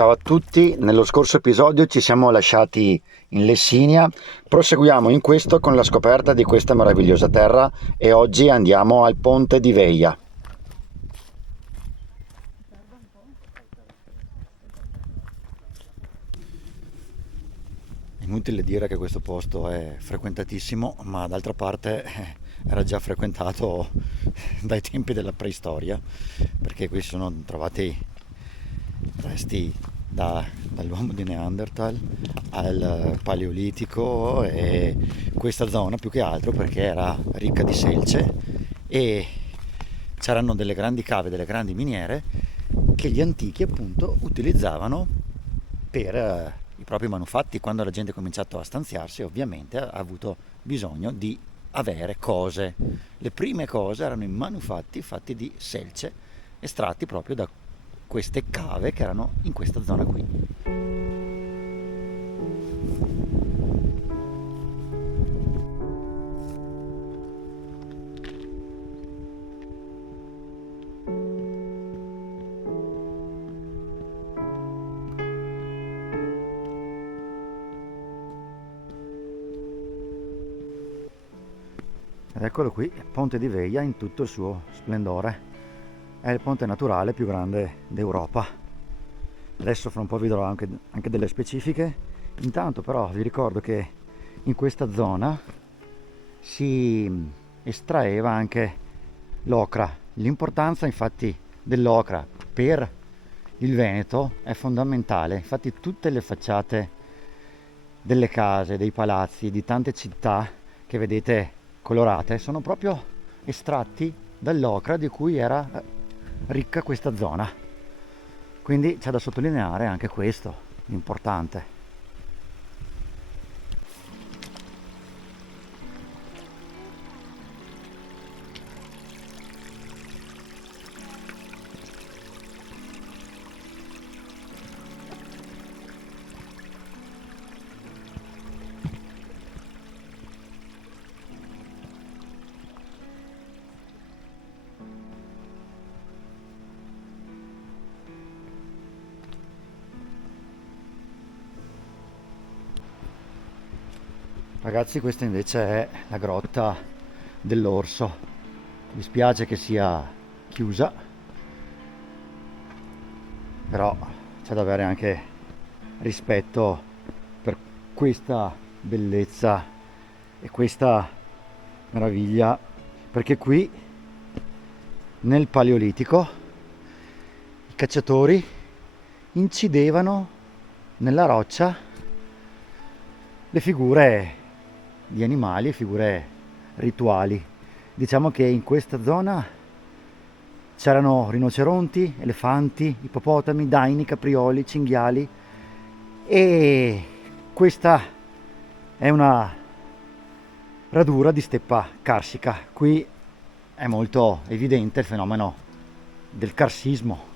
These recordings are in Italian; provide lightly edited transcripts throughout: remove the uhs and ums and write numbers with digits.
Ciao a tutti, nello scorso episodio ci siamo lasciati in Lessinia, proseguiamo in questo con la scoperta di questa meravigliosa terra e oggi andiamo al Ponte di Veia. Inutile dire che questo posto è frequentatissimo, ma d'altra parte era già frequentato dai tempi della preistoria, perché qui si sono trovati resti dall'uomo di Neanderthal al Paleolitico, e questa zona più che altro perché era ricca di selce e c'erano delle grandi cave, delle grandi miniere che gli antichi appunto utilizzavano per i propri manufatti. Quando la gente ha cominciato a stanziarsi, ovviamente ha avuto bisogno di avere cose. Le prime cose erano i manufatti fatti di selce, estratti proprio da queste cave che erano in questa zona qui. Ed eccolo qui, Ponte di Veia in tutto il suo splendore. È il ponte naturale più grande d'Europa. Adesso fra un po' vi darò anche delle specifiche. Intanto però vi ricordo che in questa zona si estraeva anche l'ocra. L'importanza infatti dell'ocra per il Veneto è fondamentale. Infatti tutte le facciate delle case, dei palazzi, di tante città che vedete colorate sono proprio estratti dall'ocra di cui era ricca questa zona. Quindi c'è da sottolineare anche questo, importante. Ragazzi, questa invece è la grotta dell'orso. Mi spiace che sia chiusa, però c'è da avere anche rispetto per questa bellezza e questa meraviglia, perché qui nel Paleolitico i cacciatori incidevano nella roccia le figure di animali, figure rituali. Diciamo che in questa zona c'erano rinoceronti, elefanti, ippopotami, daini, caprioli, cinghiali, e questa è una radura di steppa carsica. Qui è molto evidente il fenomeno del carsismo.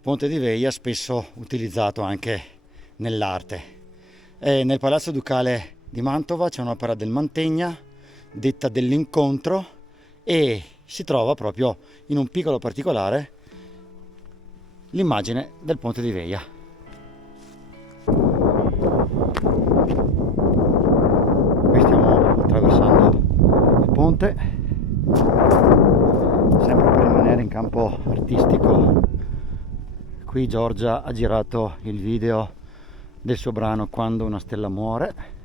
Ponte di Veia spesso utilizzato anche nell'arte. Nel Palazzo Ducale di Mantova c'è un'opera del Mantegna detta dell'Incontro e si trova proprio in un piccolo particolare l'immagine del Ponte di Veia. Qui stiamo attraversando il ponte rimanere in campo artistico, qui Giorgia ha girato il video del suo brano Quando una stella muore.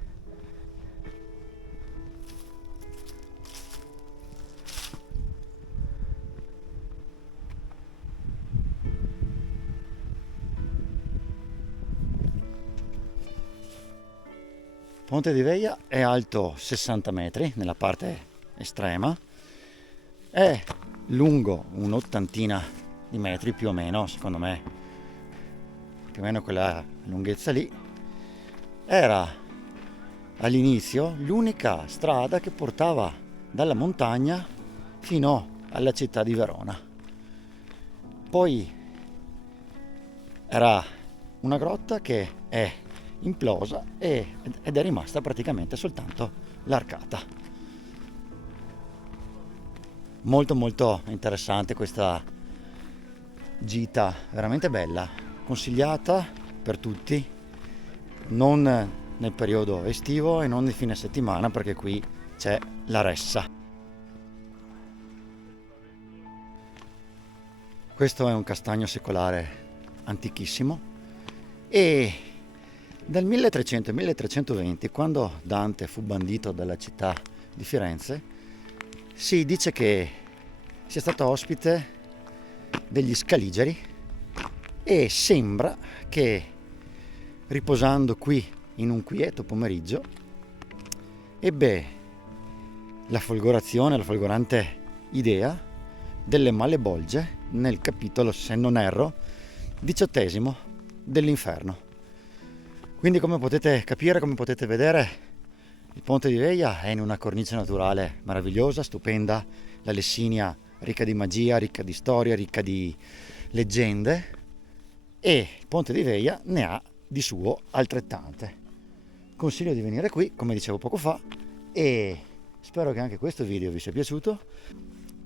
Ponte di Veia è alto 60 metri nella parte estrema, è lungo un'ottantina di metri più o meno, secondo me, più o meno quella lunghezza lì. Era all'inizio l'unica strada che portava dalla montagna fino alla città di Verona. Poi era una grotta che è implosa ed è rimasta praticamente soltanto l'arcata. Molto molto interessante questa gita, veramente bella, consigliata per tutti, non nel periodo estivo e non nel fine settimana, perché qui c'è la ressa. Questo è un castagno secolare antichissimo e dal 1300 al 1320, quando Dante fu bandito dalla città di Firenze, si dice che sia stato ospite degli Scaligeri e sembra che, riposando qui in un quieto pomeriggio, ebbe la folgorante idea delle malebolge nel capitolo, se non erro, 18 dell'Inferno. Quindi, come potete capire, come potete vedere, il Ponte di Veia è in una cornice naturale meravigliosa, stupenda, la Lessinia ricca di magia, ricca di storia, ricca di leggende, e il Ponte di Veia ne ha di suo altrettante. Consiglio di venire qui, come dicevo poco fa, e spero che anche questo video vi sia piaciuto.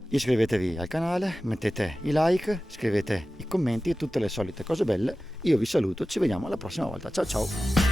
Iscrivetevi al canale, mettete i like, scrivete i commenti e tutte le solite cose belle. Io vi saluto, ci vediamo alla prossima volta. Ciao ciao!